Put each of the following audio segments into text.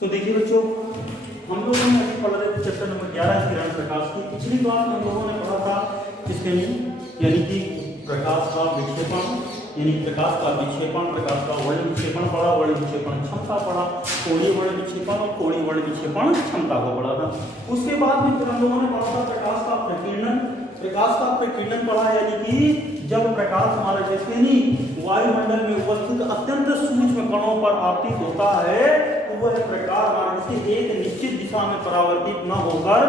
तो देखिए बच्चों, हम लोगों ने अभी पढ़ा था चैप्टर नंबर 11 किरण प्रकाश की। पिछली क्लास में हम लोगों ने पढ़ा था किसके लिए, यानी कि प्रकाश का विक्षेपण, यानी प्रकाश का विक्षेपण, प्रकाश का वर्ण विक्षेपण पढ़ा, वर्ण विक्षेपण क्षमता पढ़ा, कोणीय वर्ण विक्षेपण और कोणीय वर्ण विक्षेपण क्षमता को पढ़ा था। उसके बाद में फिर हम लोगों ने पढ़ा था प्रकाश का प्रकीर्णन। प्रकाश का प्रकीर्णन पढ़ा, यानी कि जब प्रकाश हमारे जैसे नहीं वायुमंडल में उपस्थित अत्यंत सूक्ष्म कणों पर आपतित होता है तो वह प्रकाश मार्ग से एक निश्चित दिशा में परावर्तित न होकर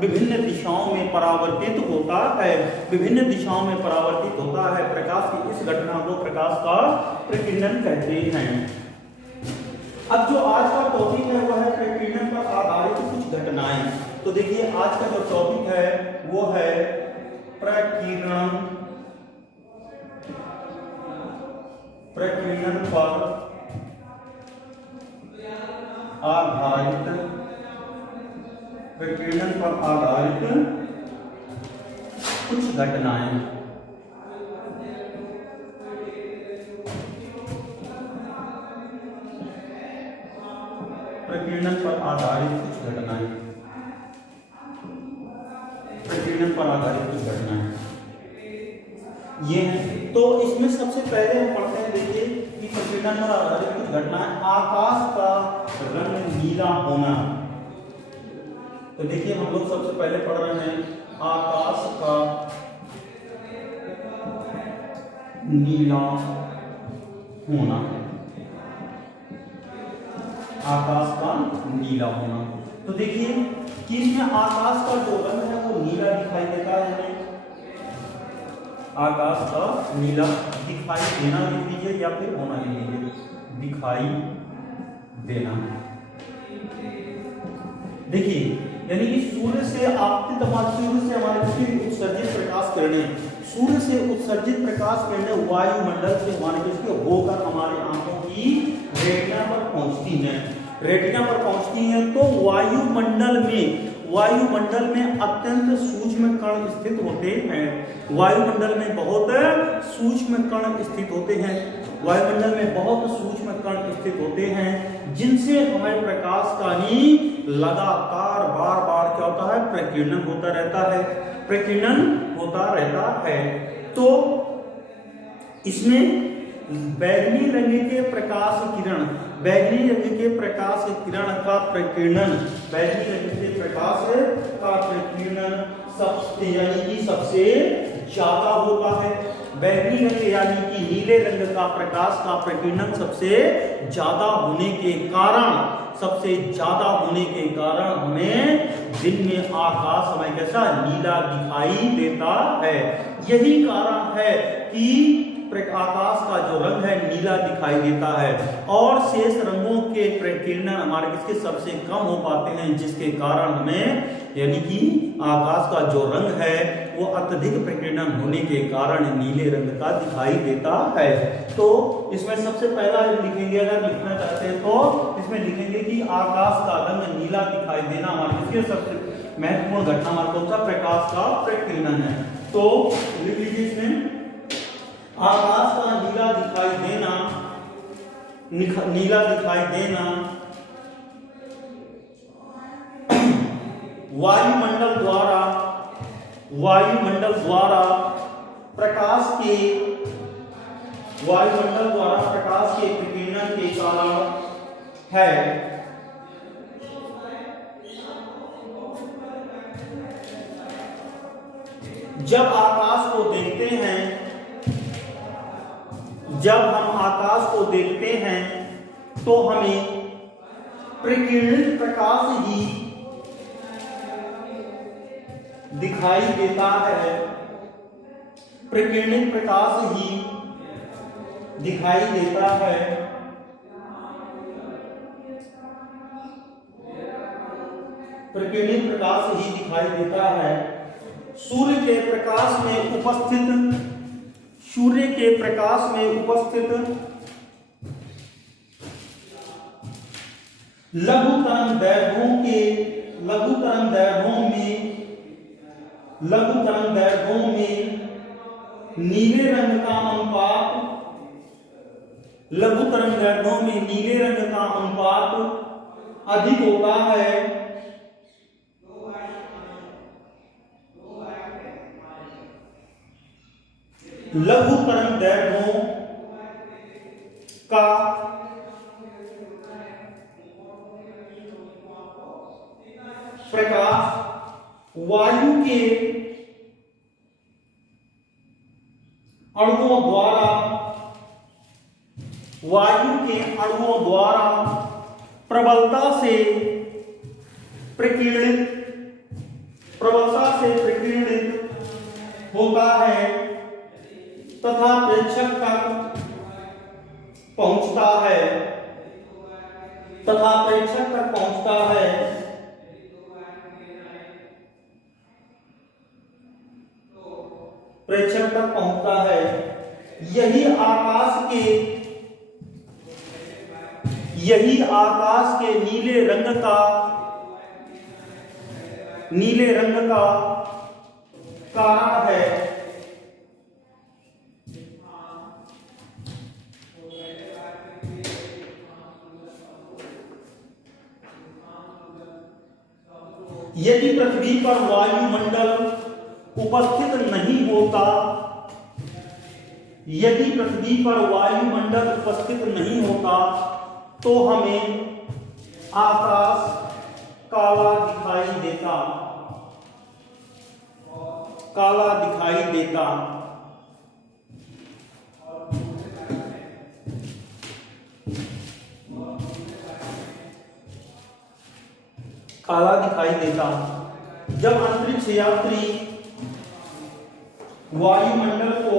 विभिन्न दिशाओं में परावर्तित होता है, विभिन्न दिशाओं में परावर्तित होता है। प्रकाश की इस घटना को प्रकाश का प्रकीर्णन कहते हैं। अब जो आज का टॉपिक है वह है प्रकीर्णन पर आधारित कुछ घटनाएं। तो देखिए आज का जो टॉपिक है वो है प्रकीर्णन, प्रकीर्णन पर आधारित, प्रकीर्णन पर आधारित कुछ घटनाएं। प्रकीर्णन पर आधारित कुछ घटनाएं, प्रकीर्णन पर आधारित कुछ घटनाएं ये हैं। तो इसमें सबसे पहले हम पढ़ते हैं, देखिए कि प्रकीर्णन पर आधारित कुछ घटनाएं। आकाश का रंग नीला होना। तो देखिए हम लोग सबसे पहले पढ़ रहे हैं आकाश का नीला होना, आकाश का नीला होना। तो देखिए कि इसमें आकाश का जो रंग है वो नीला दिखाई देता है हमें, आकाश का नीला दिखाई देना लिख लीजिए या फिर होना लिख लीजिए, दिखाई देना। देखिए यानी कि सूर्य से आपतित, सूर्य से हमारे उत्सर्जित प्रकाश किरणें, सूर्य से उत्सर्जित प्रकाश किरणें वायुमंडल से हमारे किसके होकर हमारे आंखों की रेटिना पर पहुंचती हैं, रेटिना पर पहुंचती हैं। तो वायुमंडल में अत्यंत सूक्ष्म कण स्थित होते हैं, वायुमंडल में बहुत सूक्ष्म कण स्थित होते हैं, वायुमंडल में बहुत सूक्ष्म कण स्थित होते हैं जिनसे हमें प्रकाश का ही लगातार बार बार क्या होता है, प्रकीर्णन होता रहता है, प्रकीर्णन होता रहता है। तो इसमें बैगनी रंग के प्रकाश किरण, बैगनी रंग के प्रकाश किरण का प्रकीर्णन, बैगनी रंग के प्रकाश का प्रकीर्णन सबसे यानी कि सबसे ज्यादा होता है। बैगनी रंग यानी कि नीले रंग का प्रकाश का प्रकीर्णन सबसे ज्यादा होने के कारण, सबसे ज्यादा होने के कारण हमें दिन में आकाश हमें कैसा नीला दिखाई देता है। यही कारण है कि आकाश का जो रंग है नीला दिखाई देता है और शेष रंगों के प्रकीर्णन हमारे किसके सबसे कम हो पाते हैं, जिसके कारण हमें यानी कि आकाश का जो रंग है वो अत्यधिक प्रकीर्णन होने के कारण नीले रंग का दिखाई देता है। तो इसमें सबसे पहला लिखेंगे, अगर लिखना चाहते हैं तो इसमें लिखेंगे कि आकाश का रंग नीला दिखाई देना हमारे किसके सबसे महत्वपूर्ण घटना हमारे कौन सा, प्रकाश का प्रकीर्णन है। तो लिख लीजिए इसमें आकाश का नीला दिखाई देना, नीला दिखाई देना वायुमंडल द्वारा प्रकाश के, वायुमंडल द्वारा प्रकाश के प्रकीर्णन के कारण है। जब आकाश को देखते हैं, जब हम आकाश को देखते हैं तो हमें प्रकीर्णित प्रकाश ही दिखाई देता है, प्रकीर्णित प्रकाश ही दिखाई देता है। प्रकीर्णित प्रकाश ही दिखाई देता है। सूर्य के प्रकाश में उपस्थित, सूर्य के प्रकाश में उपस्थित लघु तरंग दैर्घ्यों के, लघु तरंग दैर्घ्यों में नीले रंग का अनुपात, लघु तरंग दैर्घ्यों में नीले रंग का अनुपात अधिक होता है लघु तरंगदैर्घ्यों का प्रकाश वायु के अणुओं द्वारा प्रबलता से प्रकीर्णित होता है तथा प्रेक्षक तक पहुंचता है यही आकाश के नीले रंग का कारण है। यदि पृथ्वी पर वायुमंडल उपस्थित नहीं होता तो हमें आकाश काला दिखाई देता। काला दिखाई देता। जब अंतरिक्ष यात्री वायुमंडल को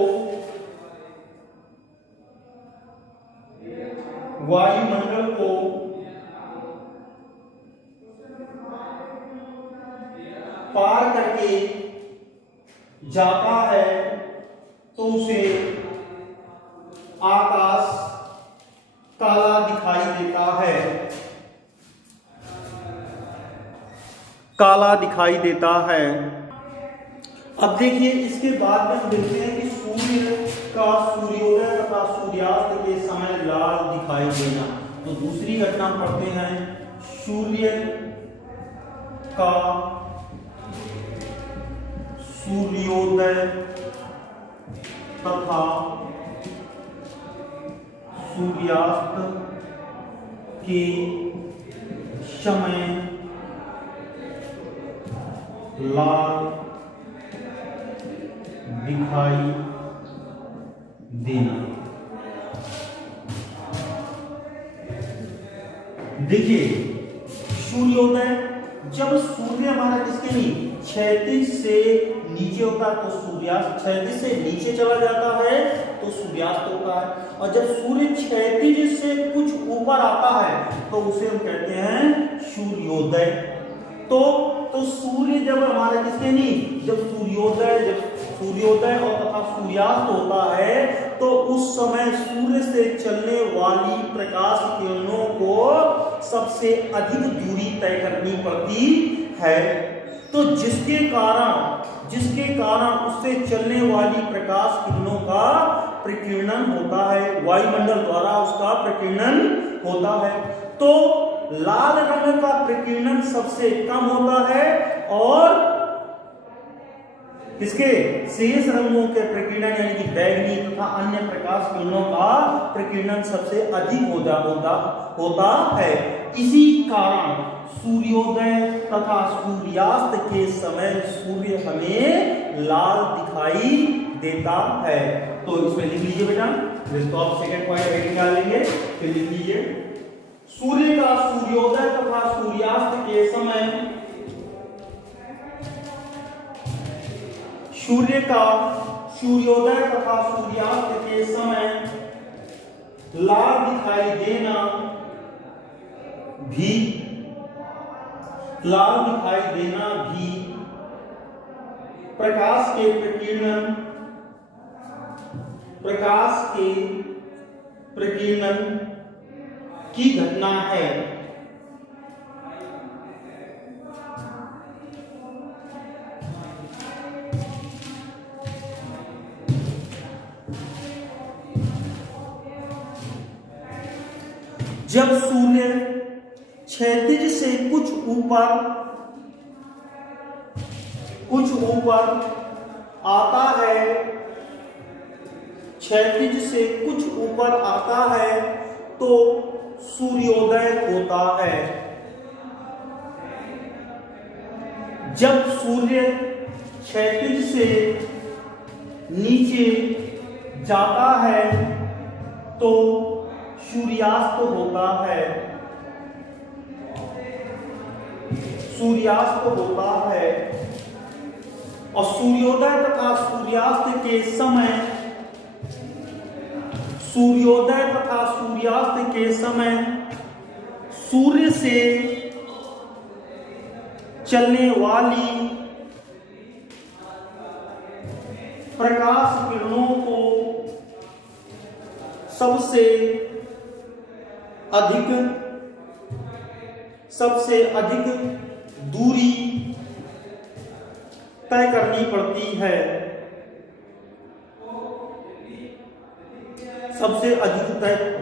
पार करके जाता है तो उसे आकाश काला दिखाई देता है। अब देखिए इसके बाद में हम देखते हैं कि सूर्य का सूर्योदय तथा सूर्यास्त के समय लाल दिखाई देना। तो दूसरी घटना पढ़ते हैं, सूर्य का सूर्योदय तथा सूर्यास्त के समय लाल दिखाई देना। देखिए सूर्योदय, जब सूर्य हमारा किसके नहीं क्षैतिज से नीचे होता है तो सूर्यास्त, क्षैतिज से नीचे चला जाता है तो सूर्यास्त होता है, और जब सूर्य क्षैतिज से कुछ ऊपर आता है तो उसे हम कहते हैं सूर्योदय। तो सूर्य जब हमारा किसके नहीं जब सूर्योदय और तथा सूर्यास्त होता है तो उस समय सूर्य से चलने वाली प्रकाश किरणों को सबसे अधिक दूरी तय करनी पड़ती है। तो जिसके कारण उससे चलने वाली प्रकाश किरणों का प्रकीर्णन होता है, वायुमंडल द्वारा उसका प्रकीर्णन होता है। तो लाल रंग का प्रकीर्णन सबसे कम होता है और इसके शेष रंगों के प्रकीर्णन यानी कि बैगनी तथा अन्य प्रकाश किरणों का प्रकीर्णन सबसे अधिक होता है। इसी कारण सूर्योदय तथा सूर्यास्त के समय सूर्य हमें लाल दिखाई देता है। तो इसमें लिख लीजिए बेटा, तो आप सेकंड पॉइंट हेडिंग डाल लेंगे, फिर लिख लीजिए सूर्य का सूर्योदय तथा सूर्यास्त के समय लाल दिखाई देना भी प्रकाश के प्रकीर्णन की घटना है। जब सूर्य क्षैतिज से कुछ ऊपर आता है, क्षैतिज से कुछ ऊपर आता है तो सूर्योदय होता है। जब सूर्य क्षैतिज से नीचे जाता है तो सूर्यास्त होता है। सूर्यास्त होता है और सूर्योदय तथा सूर्यास्त के समय, सूर्योदय तथा सूर्यास्त के समय सूर्य से चलने वाली प्रकाश किरणों को सबसे अधिक दूरी तय करनी पड़ती है। सबसे अधिक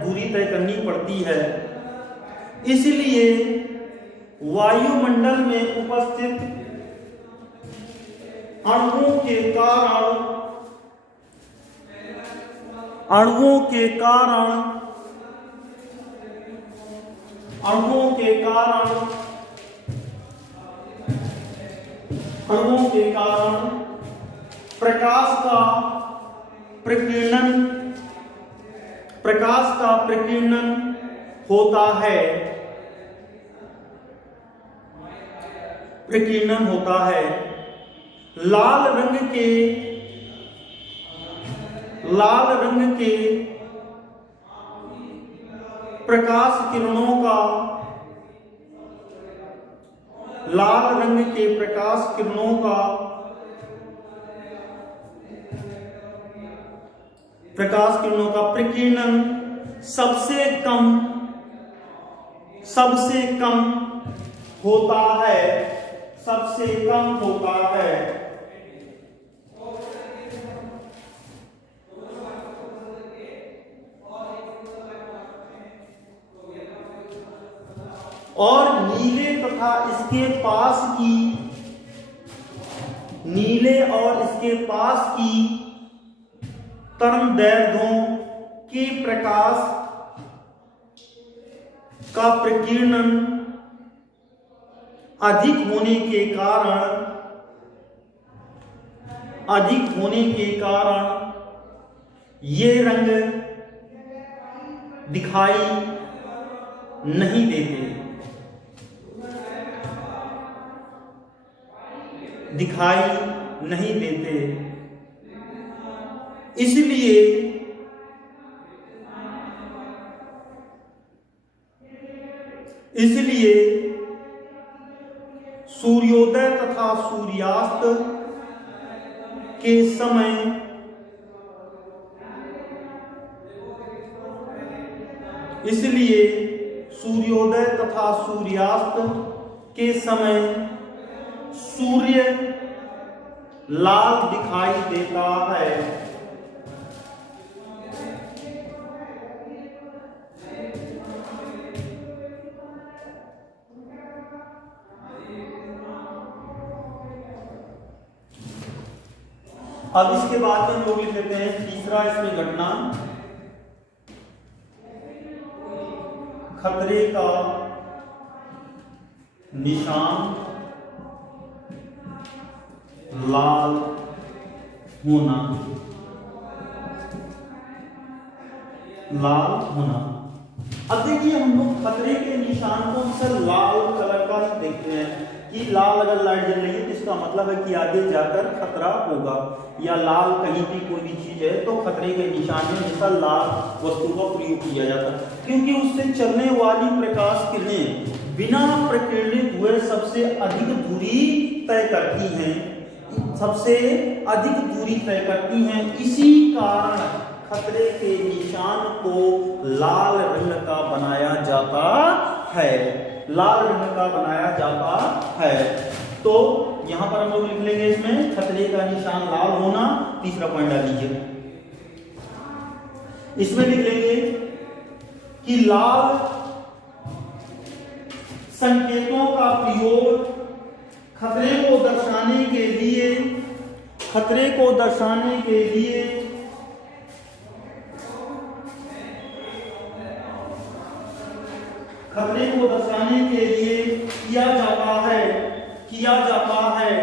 दूरी तय करनी पड़ती है। इसलिए वायुमंडल में उपस्थित अणुओं के कारण प्रकाश का प्रकीर्णन होता है। लाल रंग के प्रकाश किरणों का प्रकीर्णन सबसे कम होता है। और नीले और इसके पास की तरंगदैर्घ्यों के प्रकाश का प्रकीर्णन अधिक होने के कारण ये रंग दिखाई नहीं देते। इसलिए सूर्योदय तथा सूर्यास्त के समय सूर्य लाल दिखाई देता है। अब इसके बाद में हम लोग लिख लेते हैं तीसरा इसमें घटना, खतरे का निशान लाल होना। अब देखिए हम लोग खतरे के निशान को अक्सर लाल कलर का ही देखते हैं कि लाल अगर लाइट जल रही है तो इसका मतलब है कि आगे जाकर खतरा होगा, या लाल कहीं भी कोई भी चीज है तो खतरे के निशान में हमेशा लाल वस्तु का प्रयोग किया जाता है, क्योंकि उससे चलने वाली प्रकाश किरणें बिना प्रकीर्णित हुए सबसे अधिक दूरी तय करती हैं। इसी कारण खतरे के निशान को लाल रंग का बनाया जाता है। तो यहां पर हम लोग लिख लेंगे इसमें खतरे का निशान लाल होना। तीसरा पॉइंट डाल लीजिए, इसमें लिख लेंगे कि लाल संकेतों का प्रयोग खतरे को दर्शाने के लिए, खतरे को दर्शाने के लिए खतरे को दर्शाने के लिए किया जाता है, किया जाता है,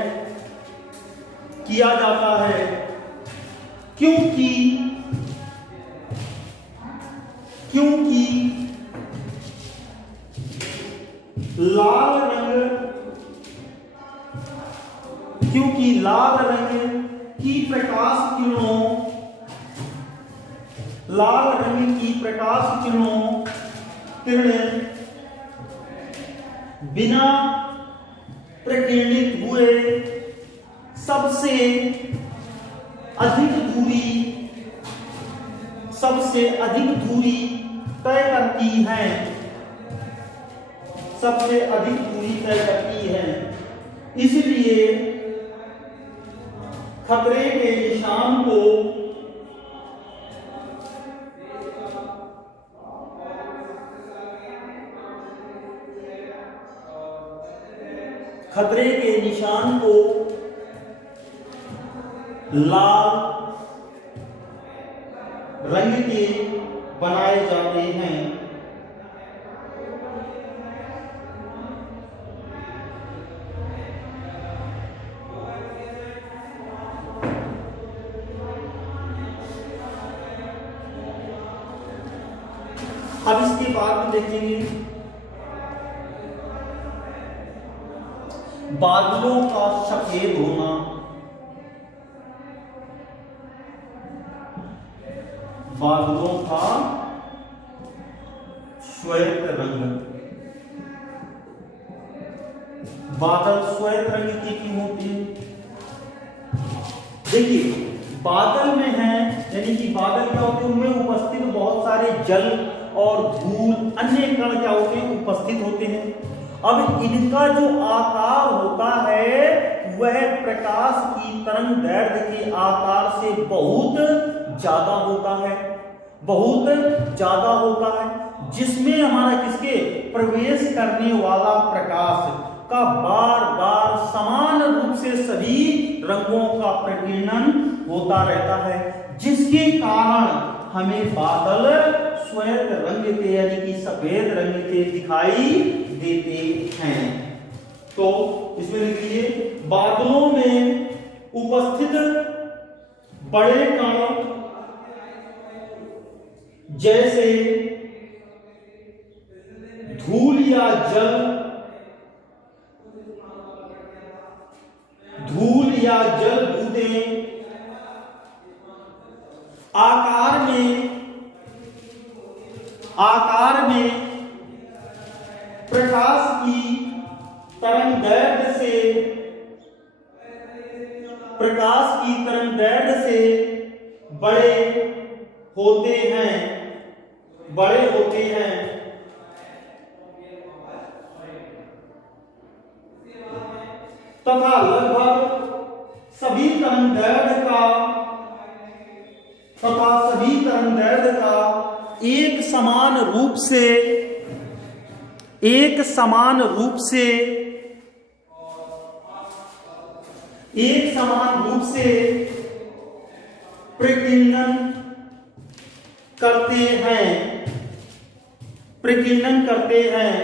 किया जाता है। क्योंकि क्योंकि लाल रंग, क्योंकि लाल रंग की प्रकाश किरणों, लाल रंग की प्रकाश किरणें बिना प्रकीर्णित हुए सबसे अधिक दूरी तय करती हैं, सबसे अधिक दूरी तय करती है। इसलिए खतरे के निशान को लाल रंग के बनाए जाते हैं। अब इसके बाद में देखेंगे बादलों का सफेद होना। बादलों का श्वेत रंग। बादल श्वेत रंग की क्यों होती है? देखिए बादल में है, यानी कि बादल क्या होते हैं, उनमें उपस्थित बहुत सारे जल और धूल अन्य कण क्या होते हैं, उपस्थित होते हैं। अब इनका जो आकार होता है वह प्रकाश की तरंग दैर्घ्य के आकार से बहुत ज्यादा होता है, बहुत ज्यादा होता है, जिसमें हमारा किसके प्रवेश करने वाला प्रकाश का बार बार समान रूप से सभी रंगों का प्रकीर्णन होता रहता है, जिसके कारण हमें बादल श्वेत रंग के यानी कि सफेद रंग के दिखाई देते हैं। तो इसमें लिखिए बादलों में उपस्थित बड़े कण जैसे धूल या जल बूंदें आकार में प्रकाश की तरंगदैर्घ्य से बड़े होते हैं, तथा लगभग सभी तरंगदैर्घ्य का एक समान रूप से प्रकीर्णन करते हैं।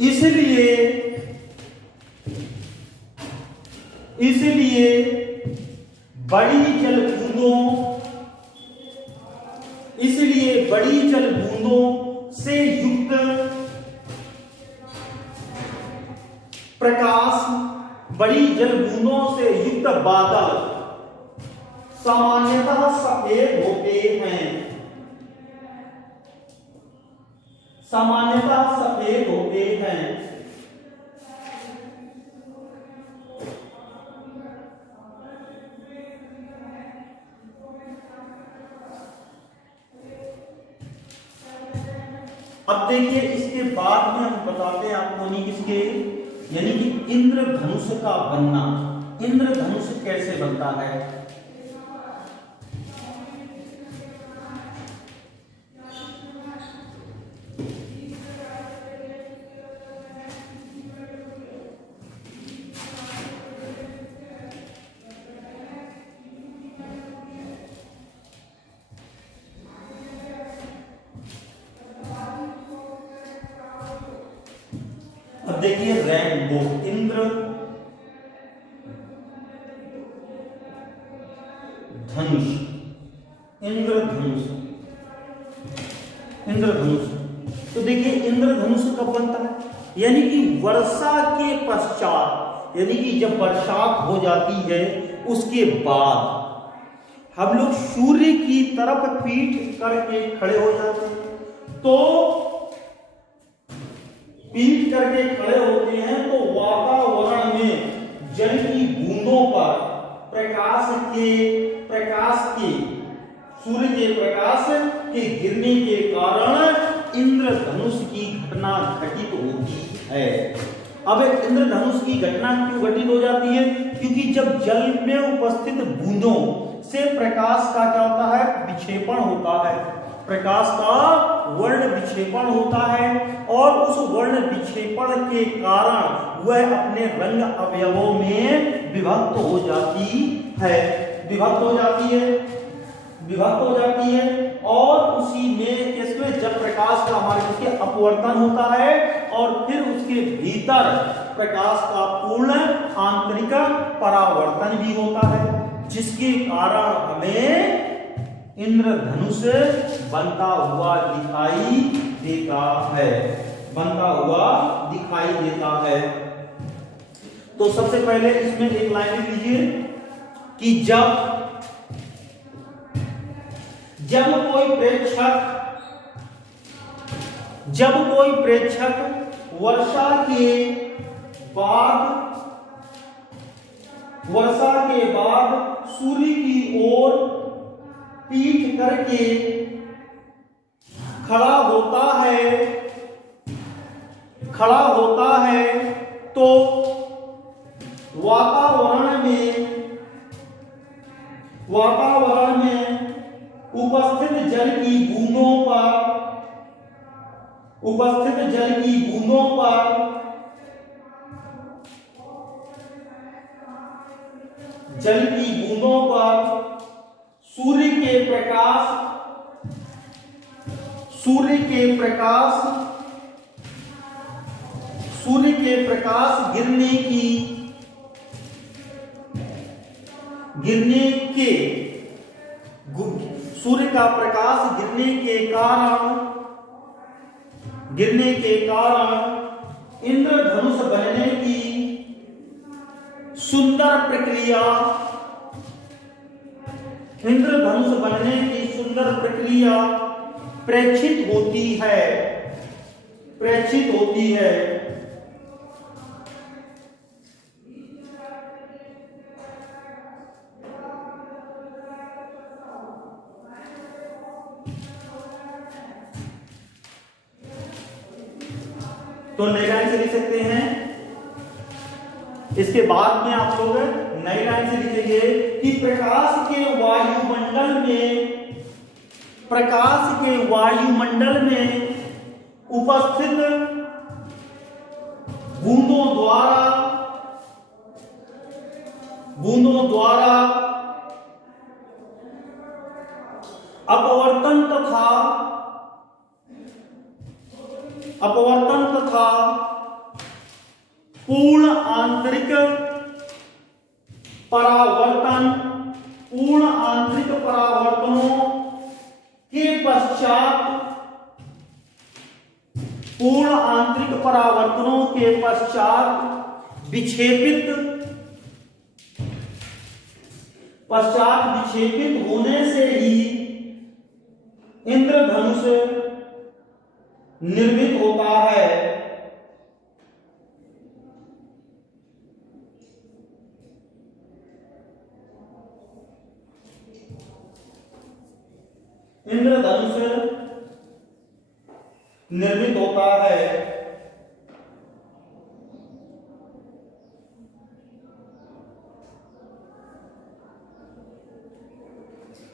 इसलिए बड़ी जल बूंदों से युक्त बादल सामान्यतः सफेद होते हैं। अब देखिए इसके बाद में हम बताते हैं आपको किसके, यानी कि इंद्रधनुष का बनना। इंद्रधनुष कैसे बनता है? अब देखिए रेनबो, इंद्रधनुष, इंद्रधनुष, इंद्रधनुष। तो देखिए इंद्रधनुष कब बनता है, यानी कि वर्षा के पश्चात, यानी कि जब बरसात हो जाती है उसके बाद हम लोग सूर्य की तरफ पीठ करके खड़े हो जाते हैं। तो पीठ करके खड़े होते हैं तो वातावरण में जल की बूंदों पर सूर्य के प्रकाश के गिरने के कारण इंद्रधनुष की घटना घटित होती है। अब इंद्रधनुष की घटना क्यों घटित हो जाती है, क्योंकि जब जल में उपस्थित बूंदों से प्रकाश का क्या होता है, विक्षेपण होता है, प्रकाश का वर्ण विक्षेपण होता है और उस वर्ण विक्षेपण के कारण वह अपने रंग अवयवों में विभक्त हो जाती है, विभक्त हो जाती है और उसी में इसमें जब प्रकाश का हमारे उसके अपवर्तन होता है और फिर उसके भीतर प्रकाश का पूर्ण आंतरिक परावर्तन भी होता है, जिसके कारण हमें इंद्रधनुष बनता हुआ दिखाई देता है, बनता हुआ दिखाई देता है। तो सबसे पहले इसमें एक लाइन लिख लीजिए कि जब कोई प्रेक्षक वर्षा के बाद सूर्य की ओर पीठ करके खड़ा होता है तो वातावरण में उपस्थित जल की बूंदों पर सूर्य के प्रकाश सूर्य का प्रकाश गिरने के कारण इंद्रधनुष बनने की सुंदर प्रक्रिया प्रेक्षित होती है। तो नई लाइन से लिख सकते हैं, इसके बाद में आप लोग नई लाइन से लिखेंगे कि प्रकाश के वायुमंडल में उपस्थित बूंदों द्वारा अपवर्तन तथा पूर्ण आंतरिक परावर्तनों के पश्चात विक्षेपित होने से ही इंद्रधनुष निर्मित होता है। इंद्रधनुष निर्मित होता है।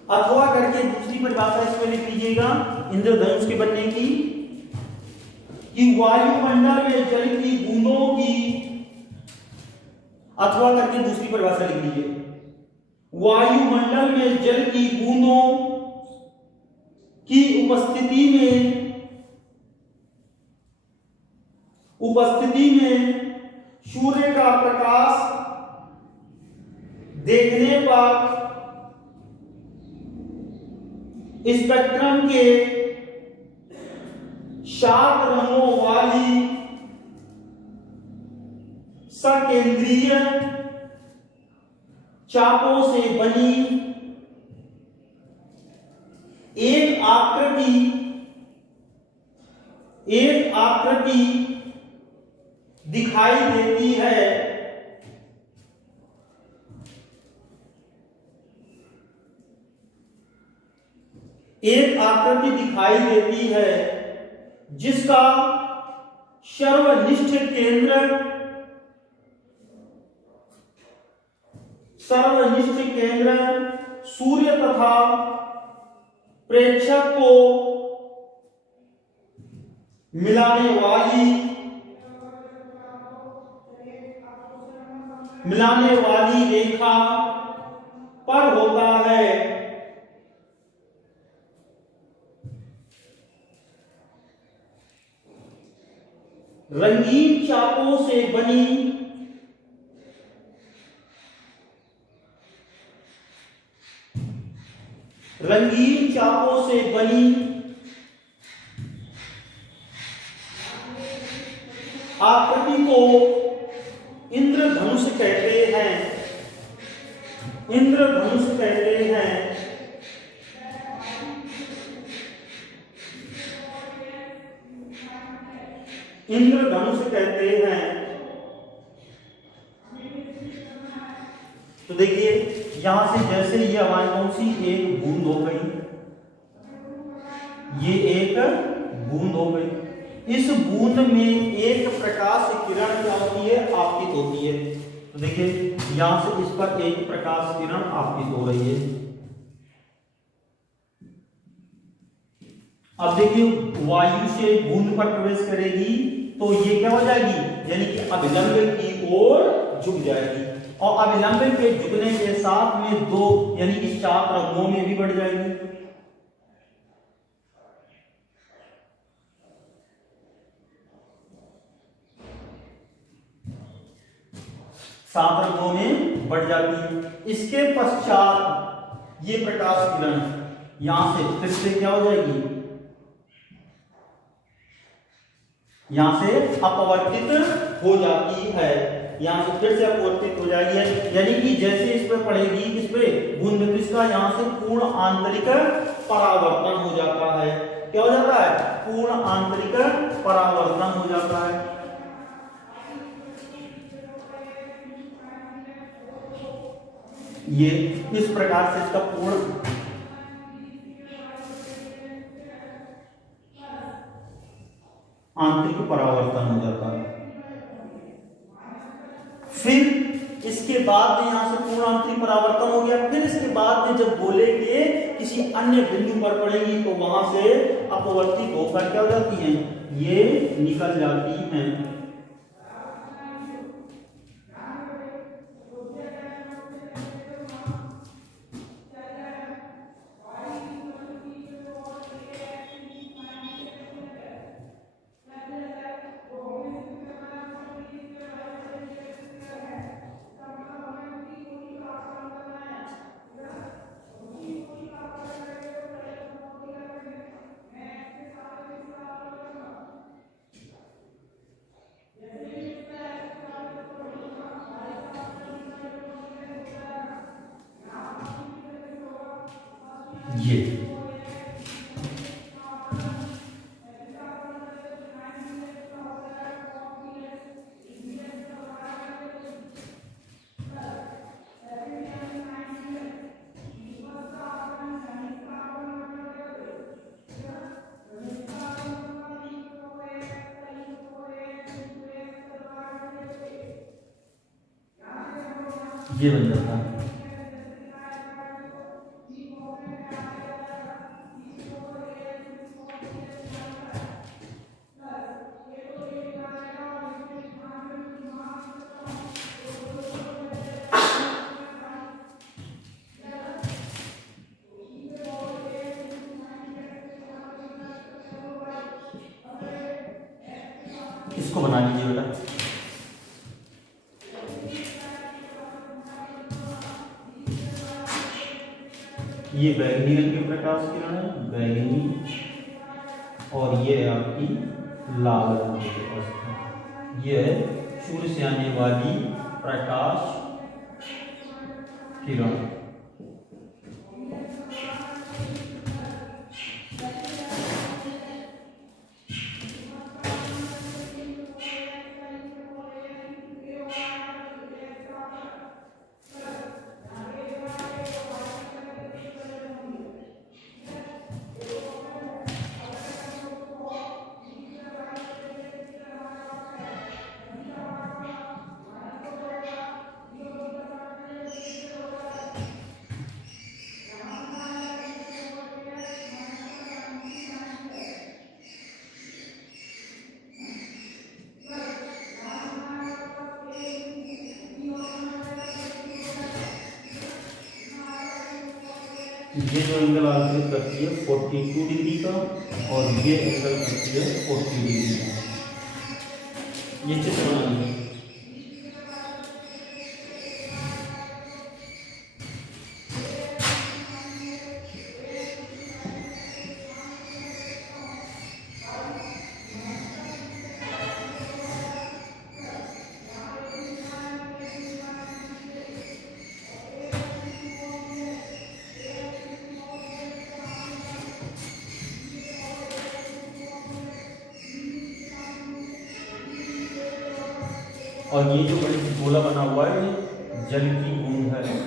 अथवा करके दूसरी परिभाषा इसमें लिख लीजिएगा इंद्रधनुष के बनने की, कि वायुमंडल में जल की बूंदों की, अथवा करके दूसरी परिभाषा लिख लीजिए, वायुमंडल में जल की बूंदों की उपस्थिति में सूर्य का प्रकाश देखने पर स्पेक्ट्रम के 7 रंगों वाली सकेंद्रीय चापों से बनी एक आकृति दिखाई देती है। एक आकृति दिखाई देती है जिसका सर्वनिष्ठ केंद्र सूर्य तथा प्रेक्षक को मिलाने वाली रेखा पर होता है। रंगीन चापों से बनी आकृति को इंद्रधनुष कहते हैं। इंद्रधनुष कहते हैं। तो देखिए यहां से जैसे ये हमारी कौन सी एक बूंद हो गई, ये एक बूंद हो गई। इस बूंद में एक प्रकाश किरण क्या होती है, आपतित होती है। तो देखिए यहां से इस पर एक प्रकाश किरण आपतित हो रही है। अब देखिए वायु से बूंद पर प्रवेश करेगी तो ये क्या हो जाएगी, यानी कि अभिलंब की ओर झुक जाएगी और अभिलंब के झुकने के साथ में 2 यानी कि 4 रंगों में भी बढ़ जाएगी। 7 रंगों में बढ़ जाती है। इसके पश्चात ये प्रकाश किरण यहां से फिर से क्या हो जाएगी, यहां से अपवर्तित हो जाती है। यहां से फिर से अपवर्तित हो जाएगी, यानी कि जैसे इस पर पड़ेगी, इस पे बूंद का यहां से पूर्ण आंतरिक परावर्तन हो जाता है। क्या हो जाता है, पूर्ण आंतरिक परावर्तन हो जाता है। ये इस प्रकार से इसका पूर्ण आंतरिक परावर्तन हो जाता है। फिर इसके बाद में यहां से पूर्ण आंतरिक परावर्तन हो गया। फिर इसके बाद में जब गोले के किसी अन्य बिंदु पर पड़ेगी तो वहां से अपवर्तित होकर क्या हो जाती हैं, ये निकल जाती हैं। ये बन जाता है। इसको बना लीजिए बेटा। ये बैगनी रंग के प्रकाश किरण है, बैगनी, और ये है आपकी लाल रंग की प्रकाश किरण। ये है सूर्य से आने वाली प्रकाश किरण। ये जो एंगल आंतरिक करती है 42 डिग्री का, और ये एंगल करती है 40 डिग्री का। ये चित्र बनाइए। और ये जो बड़ी गोला बना हुआ है ये जल की बूंद है।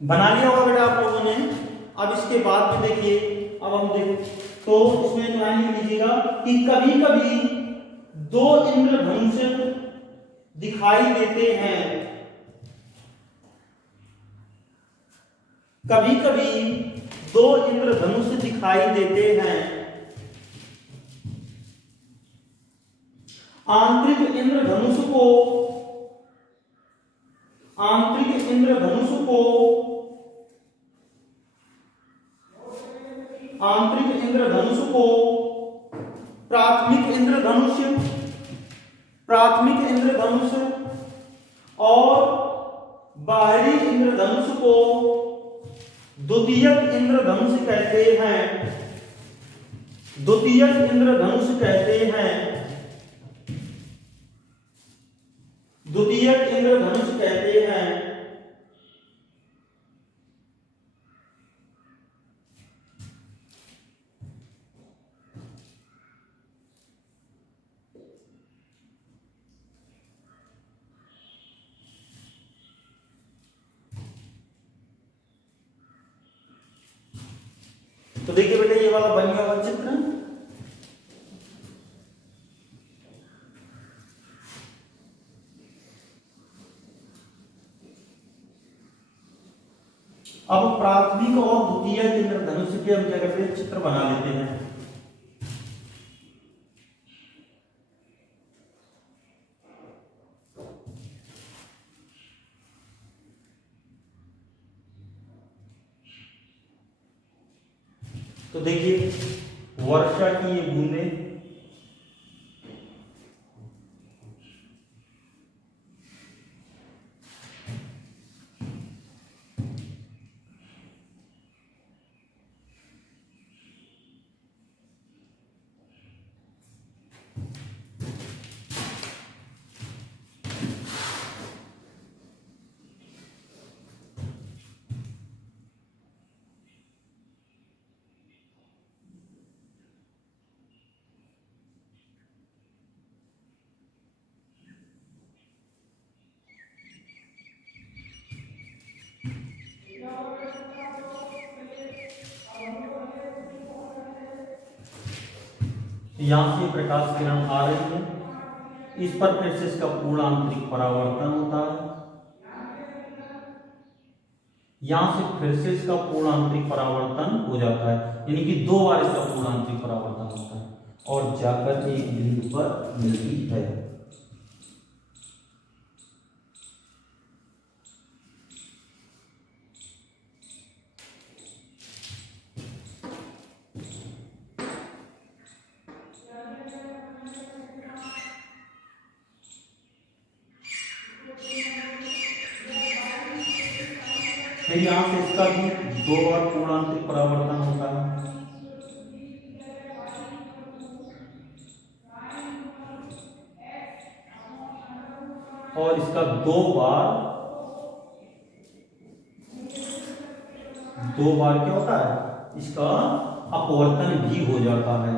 बना लिया होगा बेटा आप लोगों ने। अब इसके बाद में देखिए, अब हम देख तो इसमें एक लाइन लिख लीजिएगा कि कभी कभी दो इंद्रधनुष दिखाई देते हैं, कभी कभी दो इंद्रधनुष दिखाई देते हैं। आंतरिक इंद्रधनुष को प्राथमिक इंद्रधनुष और बाहरी इंद्रधनुष को द्वितीयक इंद्रधनुष कहते हैं। द्वितीयक इंद्रधनुष कहते हैं। द्वितीयक इंद्रधनुष कहते हैं। तो देखिए बेटे ये वाला बन गया हुआ चित्र। अब प्राथमिक और द्वितीयक इंद्रधनुष के हम क्या करते हैं, चित्र बना लेते हैं। तो देखिए वर्षा की ये बूंदें, यहां से प्रकाश किरण आ रही है, इस पर फिर से इसका पूर्ण आंतरिक परावर्तन होता है, यहां से फिर से इसका पूर्ण आंतरिक परावर्तन हो जाता है, यानी कि 2 बार इसका पूर्ण आंतरिक परावर्तन होता है और जाकर एक बिंदु पर मिलती है। फिर यहां से इसका भी 2 बार पूर्ण आंतरिक परावर्तन होता है, और इसका 2 बार क्या होता है, इसका अपवर्तन भी हो जाता है।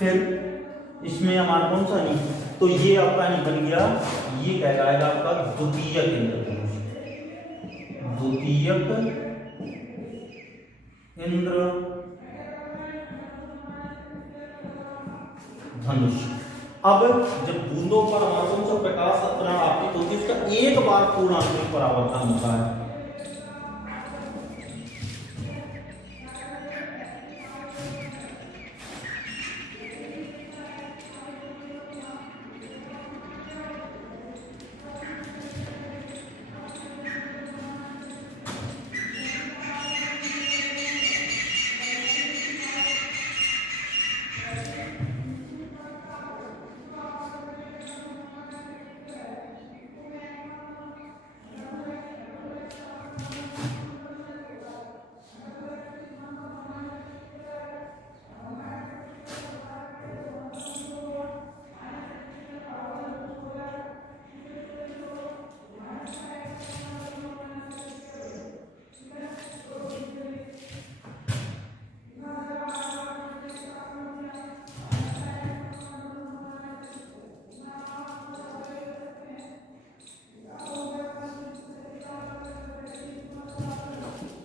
फिर इसमें हमारा कौन सा नहीं, तो ये आपका नहीं बन गया, ये कहलाएगा आपका द्वितीयक इंद्रधनुष। द्वितीयक इंद्रधनुष। अब जब बूंदों पर हमारा कौन सा प्रकाश अपना आपतित होती है, इसका एक बार पूर्ण आंतरिक परावर्तन होता है।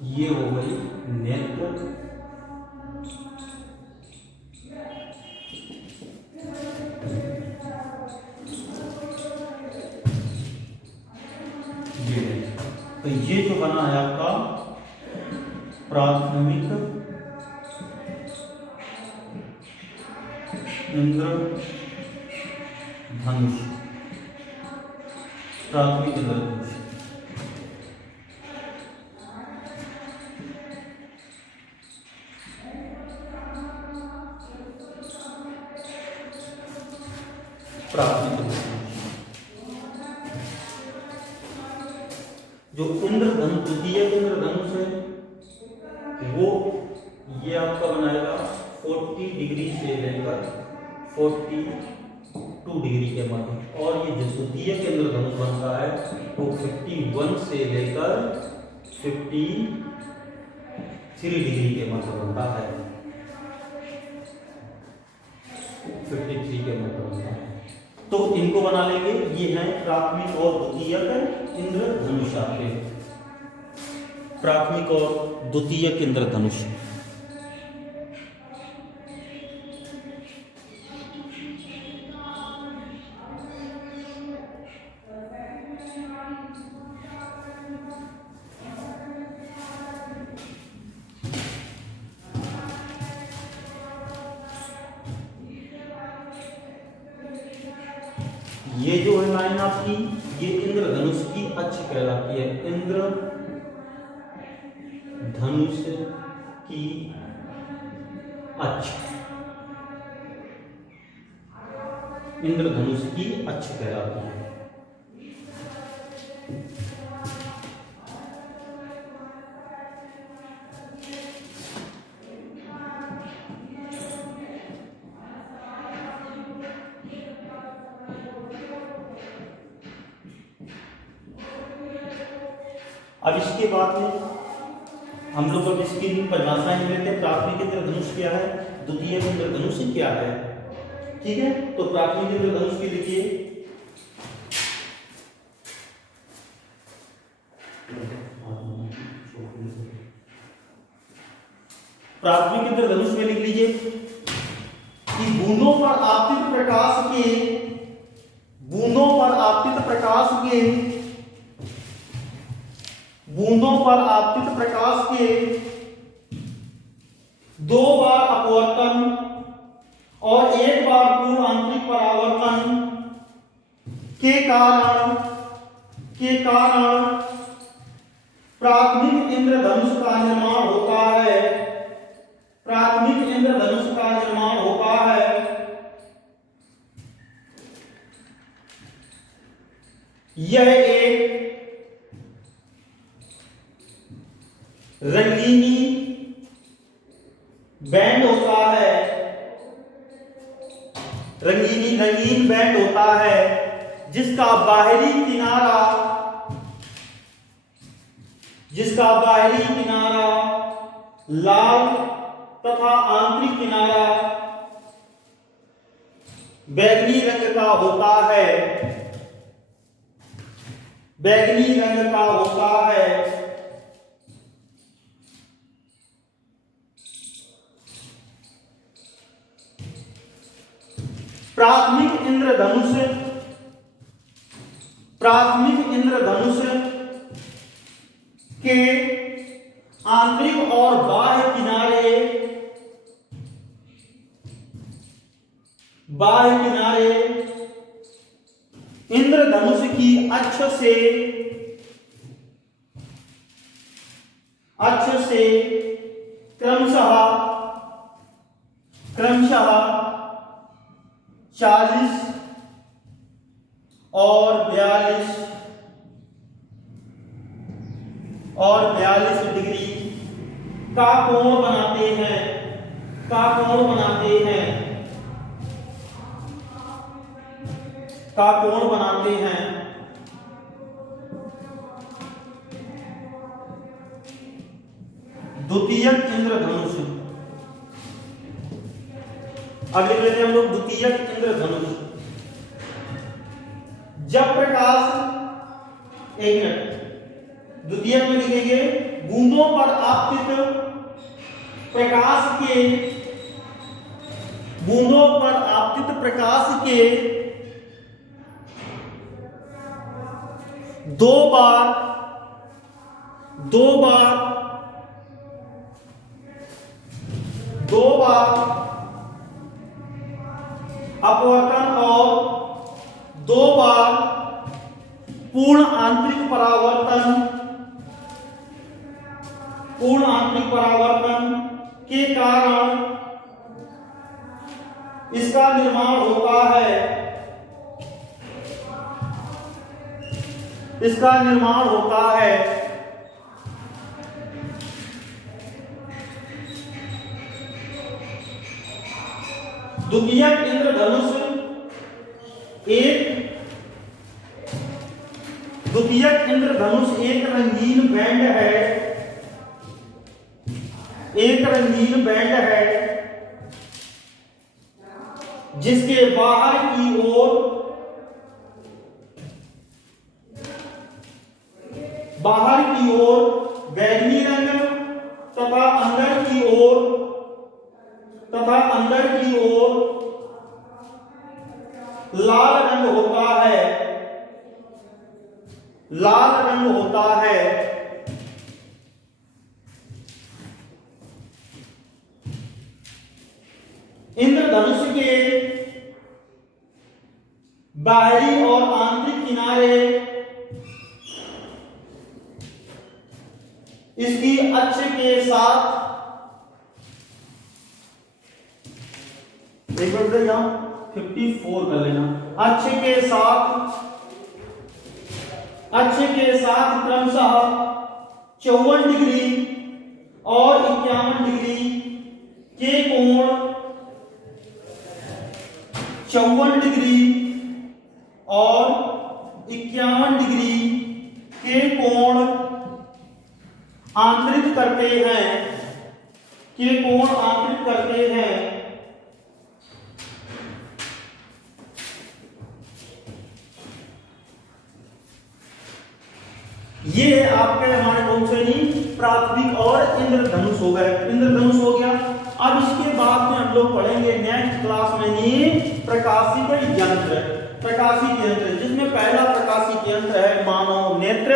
ये हो गई नेत्र, तो ये जो बना है आपका प्राथमिक इंद्रधनुष। प्राथमिक इंद्रधनुष जो इंद्रधनुष द्वितीय इंद्रधनुष है वो ये आपका बनाएगा 40 डिग्री से लेकर 42 डिग्री के मध्य, और ये जो द्वितीय इंद्रधनुष बनता है वो 51 से लेकर 53 डिग्री के मध्य बनता है। 53 के मध्य बनता है। तो इनको बना लेंगे, ये हैं प्राथमिक और द्वितीयक इंद्रधनुष आपके। प्राथमिक और द्वितीयक इंद्रधनुष। ये जो है लाइन आपकी, ये इंद्रधनुष की अक्ष कहलाती है। इंद्रधनुष इंद्रधनुष की अक्ष, इंद्रधनुष की अक्ष कहलाती है। अब इसके बाद में हम लोग अब इसकी परिभाषाएं लेते हैं। प्राथमिक इंद्रधनुष क्या है, द्वितीयक इंद्रधनुष क्या है। ठीक है, तो प्राथमिक इंद्रधनुष की लिखिए, प्राथमिक इंद्रधनुष में लिख लीजिए कि बूंदों पर आपतित प्रकाश के, बूंदों पर आपतित प्रकाश के, बूंदों पर आपतित प्रकाश के 2 बार अपवर्तन और 1 बार पूर्ण आंतरिक परावर्तन के कारण प्राथमिक इंद्रधनुष का निर्माण होता है। प्राथमिक इंद्रधनुष का निर्माण होता है। यह एक रंगीनी बैंड होता है, रंगीन बैंड होता है, जिसका बाहरी किनारा लाल तथा आंतरिक किनारा बैंगनी रंग का होता है, बैंगनी रंग का होता है। प्राथमिक इंद्रधनुष के आंतरिक और बाह्य किनारे इंद्रधनुष की अक्ष से क्रमशः 40 और 42 डिग्री का कोण बनाते हैं, द्वितीयक इंद्रधनुष। अब लिख लेते हैं हम लोग द्वितीयक इंद्रधनुष। जब प्रकाश, एक मिनट, द्वितीयक में लिखेंगे बूंदों पर आपतित प्रकाश के 2 बार अपवर्तन और 2 बार पूर्ण आंतरिक परावर्तन के कारण इसका निर्माण होता है। द्वितीयक इंद्रधनुष एक रंगीन बैंड है, जिसके बाहर की ओर बैंगनी रंग तथा अंदर की ओर लाल रंग होता है। इंद्रधनुष के बाहरी और आंतरिक किनारे इसकी अक्ष के साथ, एक मिनट यहाँ 54 कर लेना, अक्ष के साथ क्रमशः 54 डिग्री और 51 डिग्री के कोण, 54 डिग्री और 51 डिग्री के कोण आंतरिक करते हैं, ये आपके हमारे कौन से नहीं, प्राथमिक और इंद्रधनुष हो गए, इंद्रधनुष हो गया। अब इसके बाद में हम लोग पढ़ेंगे नेक्स्ट क्लास में नहीं प्रकाशिक यंत्र, जिसमें पहला प्रकाशिक यंत्र है मानव नेत्र।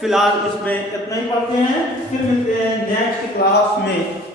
फिलहाल इसमें इतना ही पढ़ते हैं, फिर मिलते हैं नेक्स्ट क्लास में।